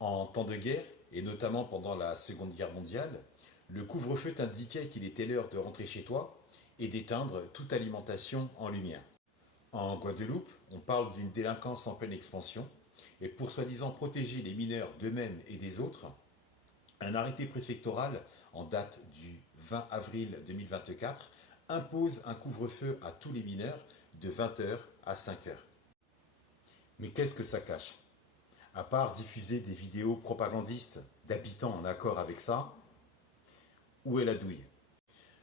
En temps de guerre, et notamment pendant la Seconde Guerre mondiale, le couvre-feu t'indiquait qu'il était l'heure de rentrer chez toi et d'éteindre toute alimentation en lumière. En Guadeloupe, on parle d'une délinquance en pleine expansion, et pour soi-disant protéger les mineurs d'eux-mêmes et des autres, un arrêté préfectoral en date du 20 avril 2024 impose un couvre-feu à tous les mineurs de 20 heures à 5 heures. Mais qu'est-ce que ça cache? À part diffuser des vidéos propagandistes d'habitants en accord avec ça, où est la douille?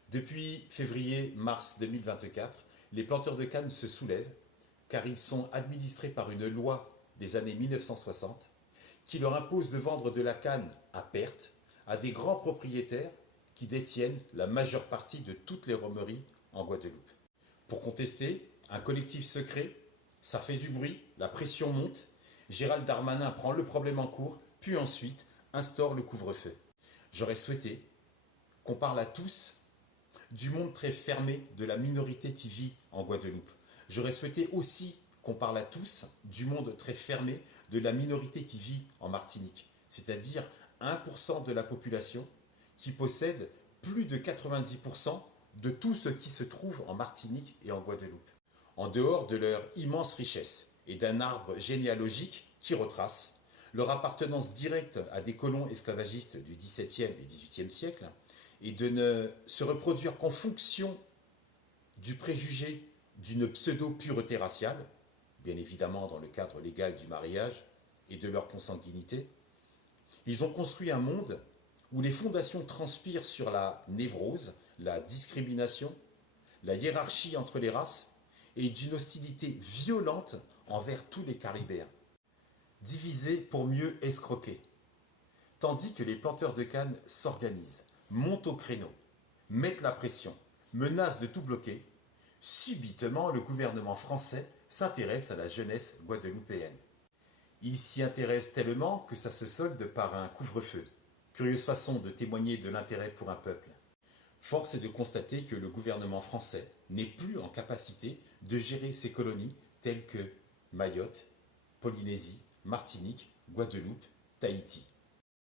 Depuis février-mars 2024, les planteurs de canne se soulèvent car ils sont administrés par une loi des années 1960 qui leur impose de vendre de la canne à perte à des grands propriétaires qui détiennent la majeure partie de toutes les romeries en Guadeloupe. Pour contester, un collectif secret, ça fait du bruit, la pression monte, Gérald Darmanin prend le problème en cours, puis ensuite instaure le couvre-feu. J'aurais souhaité qu'on parle à tous du monde très fermé de la minorité qui vit en Guadeloupe. J'aurais souhaité aussi qu'on parle à tous du monde très fermé de la minorité qui vit en Martinique, c'est-à-dire 1% de la population qui possède plus de 90% de tout ce qui se trouve en Martinique et en Guadeloupe, en dehors de leur immense richesse et d'un arbre généalogique qui retrace leur appartenance directe à des colons esclavagistes du XVIIe et XVIIIe siècle, et de ne se reproduire qu'en fonction du préjugé d'une pseudo-pureté raciale, bien évidemment dans le cadre légal du mariage et de leur consanguinité. Ils ont construit un monde où les fondations transpirent sur la névrose, la discrimination, la hiérarchie entre les races et d'une hostilité violente envers tous les Caribéens, divisés pour mieux escroquer, tandis que les planteurs de canne s'organisent, montent au créneau, mettent la pression, menacent de tout bloquer. Subitement, le gouvernement français s'intéresse à la jeunesse guadeloupéenne. Il s'y intéresse tellement que ça se solde par un couvre-feu. Curieuse façon de témoigner de l'intérêt pour un peuple. Force est de constater que le gouvernement français n'est plus en capacité de gérer ses colonies telles que Mayotte, Polynésie, Martinique, Guadeloupe, Tahiti.